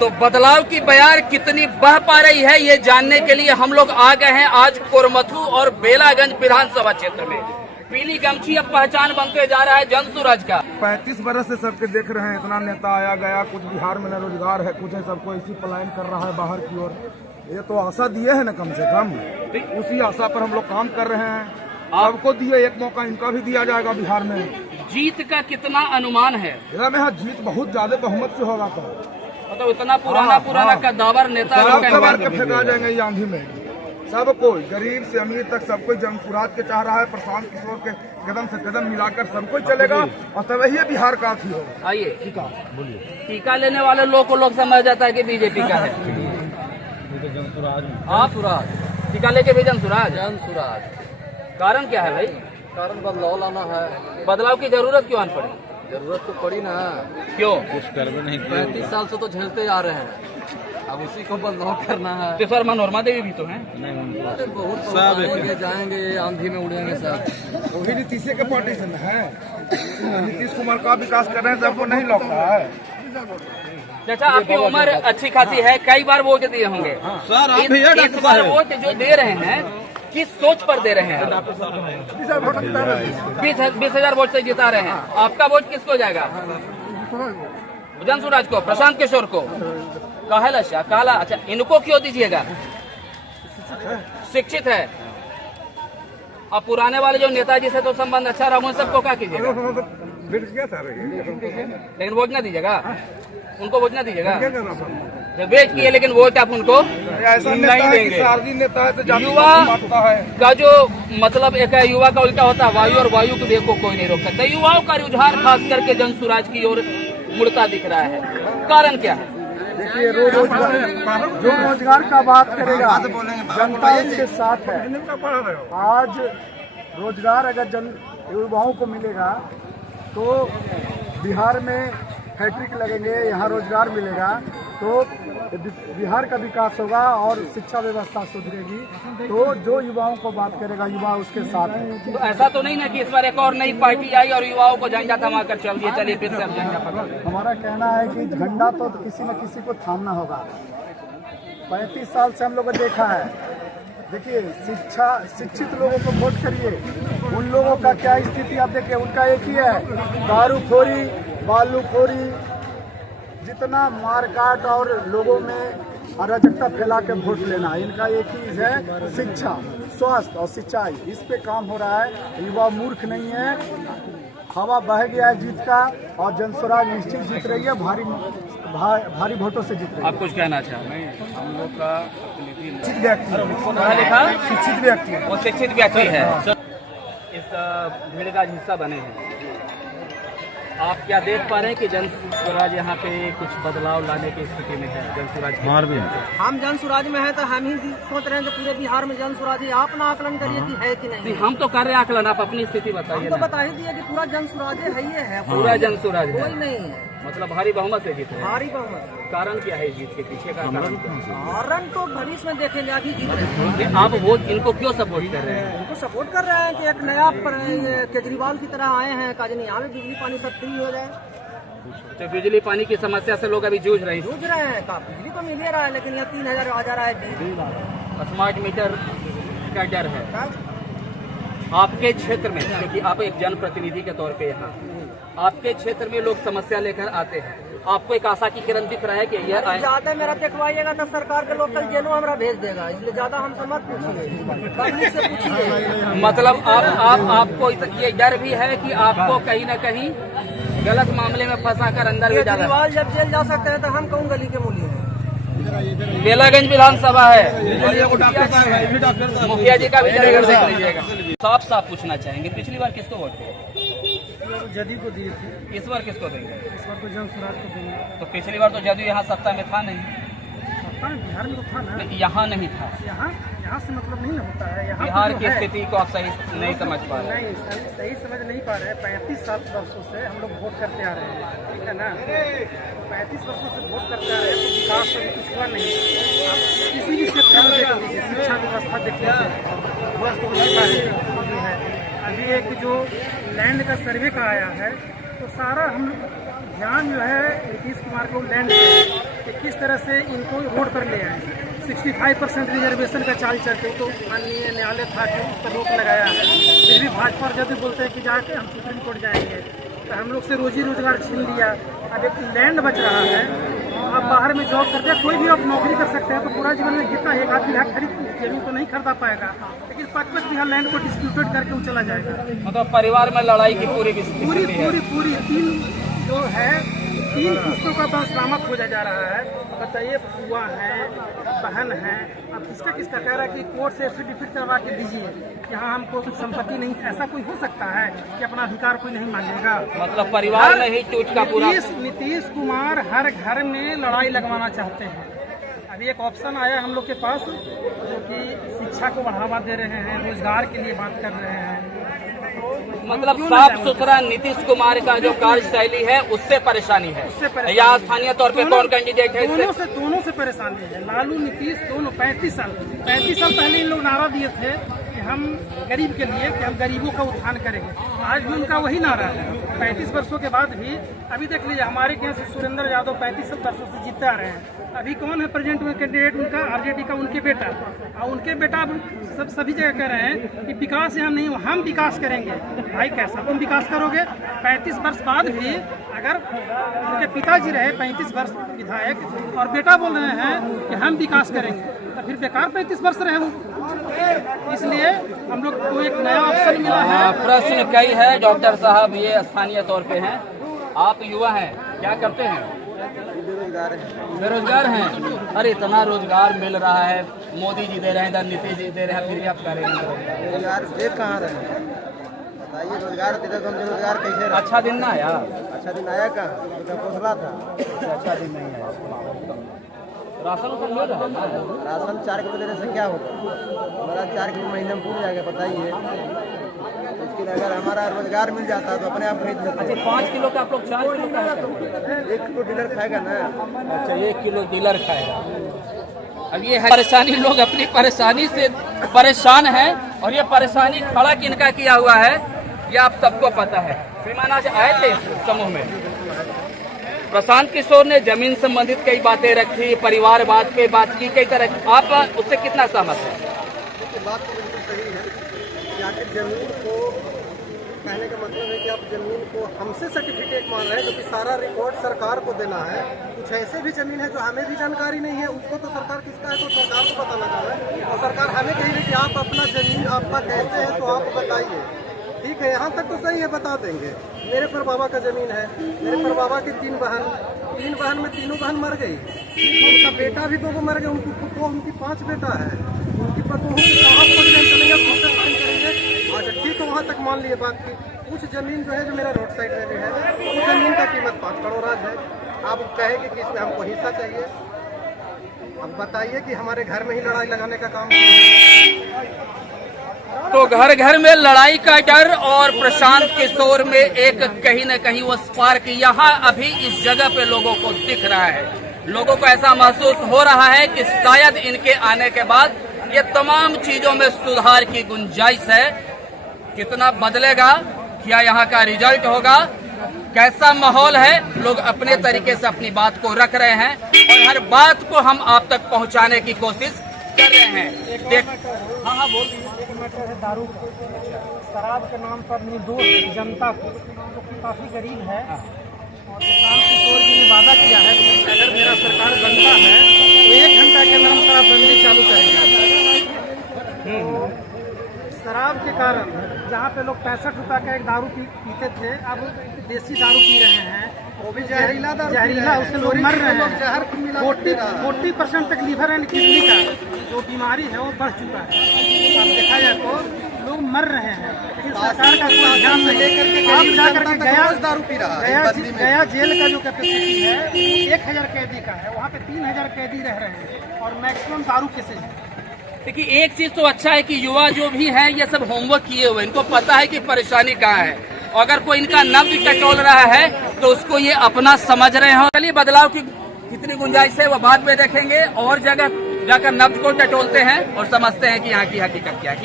तो बदलाव की बयार कितनी बह पा रही है ये जानने के लिए हम लोग आ गए हैं आज कोरमथू और बेलागंज विधानसभा क्षेत्र में। पीली गमछी अब पहचान बनते जा रहा है जनसुराज का। 35 बरस से सबके देख रहे हैं, इतना नेता आया गया, कुछ बिहार में न रोजगार है, कुछ है, सबको इसी पलायन कर रहा है बाहर की ओर। ये तो आशा दिए है न, कम से कम उसी आशा पर हम लोग काम कर रहे हैं। आपको दिए एक मौका, इनका भी दिया जाएगा बिहार में। जीत का कितना अनुमान है? में हाँ, जीत बहुत ज्यादा बहुमत से होगा। तो मतलब इतना पुराना कद्दावर नेता के फेंका जाएंगे ये आंधी में। सब कोई गरीब से अमीर तक सब कोई जनसुराज के चाह रहा है। प्रशांत किशोर के कदम से कदम मिलाकर सब कोई चलेगा और तब ही बिहार का अथी होगा। आइए टीका लेने वाले लोग को लोग समझ जाता है कि बीजेपी का है। आप सुराज टीका लेके भी जनसुराज। कारण क्या है भाई? कारण बदलाव लाना है। बदलाव की जरूरत क्यों आन पड़ी? जरूरत तो पड़ी ना। क्यों? कुछ कर भी नहीं। 35 साल से तो झेलते आ रहे हैं, अब उसी को बदलाव करना है। तो सर मनोरमा देवी भी तो हैं। अरे बहुत सब आएंगे जाएंगे, आंधी में उड़ेंगे सब। वो भी नीतीश के पार्टी से है। नीतीश कुमार का विकास कर रहे हैं, सबको नहीं लौट रहा है। चाचा आपकी उम्र अच्छी खासी है, कई बार वोट दिए होंगे सर। इस बार वोट जो दे रहे हैं किस सोच पर दे रहे हैं? 20,000 वोट से जिता रहे हैं। आपका वोट किसको जाएगा? जनसुराज को, प्रशांत किशोर को। काला अच्छा, इनको क्यों दीजिएगा? शिक्षित है। अब पुराने वाले जो नेताजी से तो संबंध अच्छा रहा, उन सबको क्या कीजिएगा? लेकिन वोट ना दीजिएगा उनको, वोट ना दीजिएगा। वेट किए लेकिन वोट आप उनको नहीं देंगे। नेता है तो युवा का जो मतलब एक है, युवा का उल्टा होता है वायु, और वायु को देखो कोई नहीं रोक सकता। युवाओं का रुझान खास करके जनसुराज की ओर मुड़ता दिख रहा है। कारण क्या है? देखिए, जो रोजगार का बात करेगा जनता उसके साथ है। आज रोजगार अगर युवाओं को मिलेगा तो बिहार में फैक्ट्री लगेंगे, यहाँ रोजगार मिलेगा तो बिहार का विकास होगा और शिक्षा व्यवस्था सुधरेगी। तो जो युवाओं को बात करेगा, युवा उसके साथ है। तो ऐसा तो नहीं ना कि इस बार एक और नई पार्टी आई और युवाओं को झंडा थमा कर चल दिए, चलिए फिर से अब झंडा पकड़। हमारा कहना है कि झंडा तो किसी न किसी को थामना होगा। 35 साल से हम लोगों को देखा है। देखिए, शिक्षित लोगों को वोट करिए, उन लोगों का क्या स्थिति आप देखिए। उनका एक ही है, दारूखोरी, बालूखोरी, जितना मारकाट और लोगों में अराजकता फैला के वोट लेना, इनका एक ही है, शिक्षा, स्वास्थ्य और सिंचाई। इस पे काम हो रहा है। युवा मूर्ख नहीं है। हवा बह गया है जीत का और जनसुराज निश्चित जीत रही है, भारी वोटों से जीत रही है। आप कुछ कहना चाहें? हम लोग का शिक्षित व्यक्ति, शिक्षित व्यक्ति, वो शिक्षित व्यक्ति है। इस भीड़ का हिस्सा बने हैं। आप क्या देख पा रहे हैं कि जनसुराज यहाँ पे कुछ बदलाव लाने की स्थिति में है? जनसुराज हम जनसुराज में है तो हम ही सोच रहे हैं कि पूरे बिहार में जनसुराज ही। आप ना आकलन करिए कि है कि नहीं। हम तो कर रहे हैं आकलन, आप अपनी स्थिति बताइए। हम तो बता ही दिए कि पूरा जनसुराज है ही है। पूरा जनसुराज कोई नहीं है, मतलब भारी बहुमत से जीत रहे हैं। भारी बहुमत। कारण क्या है जीत के पीछे का? कारण तो भविष्य में देखेंगे, अभी जीत रहे हैं। आप वोट इनको क्यों सपोर्ट कर रहे हैं? उनको सपोर्ट कर रहे हैं कि एक नया केजरीवाल की तरह आए हैं, काजनी यहाँ में बिजली पानी सब फ्री हो जाए। तो बिजली पानी की समस्या से लोग अभी जूझ रहे हैं। बिजली तो मिल रहा है, लेकिन यहाँ 3,000 आ जा रहा है। स्मार्ट मीटर का डर है आपके क्षेत्र में, क्योंकि आप एक जनप्रतिनिधि के तौर पे यहाँ आपके क्षेत्र में लोग समस्या लेकर आते हैं। आपको एक आशा की किरण दिख रहा है कि यह ज्यादा मेरा देखवाइएगा तो सरकार के लोकल जेलों हमरा भेज देगा, इसलिए ज्यादा हमसे मत पूछिए। मतलब आपको ये डर भी है कि आपको कहीं न कहीं गलत मामले में फंसा कर अंदर भी डाला। केजरीवाल जब जेल जा सकते हैं तो हम कौन गली के मूली हैं? बेलागंज विधानसभा है, मुखिया जी का भी देख लीजिएगा। साफ साफ पूछना चाहेंगे, पिछली बार किसको वोट दिए? जदयू को दिए थे। इस बार किसको देंगे? इस बार तो जनसुराज को देंगे। तो पिछली बार तो जदयू यहाँ सत्ता में था नहीं। सत्ता में बिहार में तो था ना। यहाँ नहीं था। यहाँ से मतलब नहीं होता है। यहाँ बिहार की स्थिति को आप सही नहीं समझ पा रहे? नहीं, सही समझ नहीं पा रहे। 35 वर्षों से हम लोग वोट करते आ रहे हैं, ठीक है ना। 35 वर्षों से वोट करते आ रहे हैं तो विकास अभी कुछ हुआ नहीं। आप किसी भी क्षेत्र में देख लीजिए, शिक्षा व्यवस्था देख लीजिए, है। अभी एक जो लैंड का सर्वे का आया है तो सारा हम ध्यान जो है नीतीश कुमार को लैंड कि किस तरह से इनको रोड पर ले आए। 65% रिजर्वेशन का चाल चलते तो माननीय न्यायालय था कि उस पर रोक लगाया है, फिर भी भाजपा और जब भी बोलते हैं कि जाके हम सुप्रीम कोर्ट जाएंगे, तो हम लोग से रोजी रोजगार छीन लिया। अब एक लैंड बच रहा है, आप बाहर में जॉब करते हैं, कोई भी आप नौकरी कर सकते हैं, तो पूरा जीवन में कितना एक आध बीघा खरीद जमीन तो नहीं खरीदा पाएगा, लेकिन 5-5 बीघा लैंड को डिस्प्यूटेड करके वो चला जाएगा। मतलब परिवार में लड़ाई की पूरी पूरी तीन जो है 3 पुस्तकों का बदनामत हो जा रहा है। बताइए, फुआ है, बहन है, अब किसका कह रहा है कि कोर्ट से एफिडेविट करवा के दीजिए, यहाँ हमको कुछ संपत्ति नहीं। ऐसा कोई हो सकता है कि अपना अधिकार कोई नहीं मांगेगा? मतलब परिवार में ही टूट का पूरा। नीतीश कुमार हर घर में लड़ाई लगवाना चाहते हैं। अभी एक ऑप्शन आया हम लोग के पास, जो कि शिक्षा को बढ़ावा दे रहे हैं, रोजगार के लिए बात कर रहे हैं। मतलब साफ सुथरा नीतीश कुमार का जो कार्यशैली है उससे परेशानी है, या स्थानीय तौर पे कौन कैंडिडेट है? दोनों से परेशानी है। लालू नीतीश दोनों 35 साल पहले इन लोग नारा दिए थे कि हम गरीब के लिए, कि हम गरीबों का उत्थान करेंगे। आज भी उनका वही नारा है। 35 वर्षों के बाद भी अभी देख लीजिए, हमारे यहाँ से सुरेंद्र यादव 35 वर्षों से जीतते आ रहे हैं। अभी कौन है प्रेजेंट में कैंडिडेट उनका? आरजेडी का उनके बेटा, और उनके बेटा सभी जगह कह रहे हैं कि विकास यहाँ नहीं, हम विकास करेंगे। भाई कैसा तुम विकास करोगे? 35 वर्ष बाद भी अगर उनके पिताजी रहे 35 वर्ष विधायक और बेटा बोल रहे हैं कि हम विकास करेंगे, तो फिर बेकार 35 वर्ष रहे वो। इसलिए हम लोग को एक नया ऑप्शन मिला है। प्रश्न कई है डॉक्टर साहब, ये स्थानीय तौर पे हैं, आप युवा हैं, क्या करते हैं? बेरोजगार हैं। अरे इतना रोजगार मिल रहा है, मोदी जी दे रहे हैं, नीतीश जी दे रहे हैं, फिर भी आप करेंगे? रोजगार देख कहाँ रहे हैं? बताइए, रोजगार देगा तो हम रोजगार कैसे रहे? अच्छा दिन ना आया? अच्छा दिन आया कहाँ? तो फौसला था। अच्छा दिन नहीं आया। राशन तो मिल रहा है ना? राशन 4 किलो देने से क्या होगा? हमारा 4 किलो महीने में पूरी जाएगा, बताइए। लेकिन अगर हमारा रोजगार मिल जाता तो अपने आप खरीद लेते। अच्छा, 5 किलो का आप लोग 4 किलो का है? 1 किलो डीलर खाएगा ना। अच्छा, 1 किलो डीलर खाएगा। अब ये है परेशानी, लोग अपनी परेशानी से परेशान हैं, और ये परेशानी खड़ा किनका किया हुआ है ये आप सबको पता है। श्रीमान आज आए थे इस समूह में, प्रशांत किशोर ने जमीन संबंधित कई बातें रखी, परिवारवाद पे बात की, कई तरह। आप उससे कितना सहमत है? बात तो बिल्कुल सही है कि आखिर जमीन को, कहने का मतलब है कि आप जमीन को हमसे सर्टिफिकेट मांग रहे हैं, क्योंकि सारा रिकॉर्ड सरकार को देना है। कुछ ऐसे भी जमीन है जो हमें भी जानकारी नहीं है, उसको तो सरकार किसका है तो सरकार को पता लगा है, और सरकार हमें कही है कि आप अपना जमीन आपका कैसे है तो आप बताइए। ठीक है, यहाँ तक तो सही है, बता देंगे। मेरे पर बाबा का जमीन है, मेरे पर बाबा की 3 बहन में 3 बहन मर गई, उनका बेटा भी 2 मर गए, उनकी 5 बेटा है, उनकी पतों करेंगे। अच्छा ठीक है, वहाँ तक मान लिए बात की। कुछ जमीन जो है, जो मेरा रोड साइड में भी है, उस जमीन का कीमत 5 करोड़ आज है। आप कहेंगे कि इसमें हमको हिस्सा चाहिए। अब बताइए कि हमारे घर में ही लड़ाई लगाने का काम है। तो घर घर में लड़ाई का डर, और प्रशांत किशोर में एक कहीं न कहीं वो स्पार्क यहाँ अभी इस जगह पे लोगों को दिख रहा है। लोगों को ऐसा महसूस हो रहा है कि शायद इनके आने के बाद ये तमाम चीजों में सुधार की गुंजाइश है। कितना बदलेगा, क्या यहाँ का रिजल्ट होगा, कैसा माहौल है, लोग अपने तरीके से अपनी बात को रख रहे हैं, और हर बात को हम आप तक पहुँचाने की कोशिश कर रहे हैं। हाँ बोल दीजिए। एक मैटर है दारू का, शराब के नाम पर निर्दोष जनता को, जो कि काफी गरीब है, और प्रशांत किशोर जी ने वादा किया है कि अगर मेरा सरकार बनता है तो 1 घंटा के नाम शराबबंदी चालू करेंगे। शराब के कारण जहाँ पे लोग 65 रुपए का एक दारू पीते थे, अब देसी दारू पी रहे हैं, वो भी जहरीला, उससे लोग मर रहे हैं। 40% तक लीवर एंड किडनी का जो बीमारी है वो बढ़ चुका है। अब देखा जाए तो लोग मर रहे हैं, लेकिन सरकार का कोई ध्यान नहीं लेकर। आप जाकर के गया जेल का जो कैपेसिटी है 1000 कैदी का है, वहाँ पे 3000 कैदी रह रहे हैं, और मैक्सिमम दारू केसेज है। देखिए, एक चीज तो अच्छा है कि युवा जो भी है ये सब होमवर्क किए हुए, इनको पता है कि परेशानी कहाँ है, और अगर कोई इनका नब्ज टटोल रहा है तो उसको ये अपना समझ रहे हो। चलिए, बदलाव की कितनी गुंजाइश है वो बाद में देखेंगे, और जगह जाकर नब्ज को टटोलते हैं और समझते हैं कि यहाँ की हकीकत क्या है।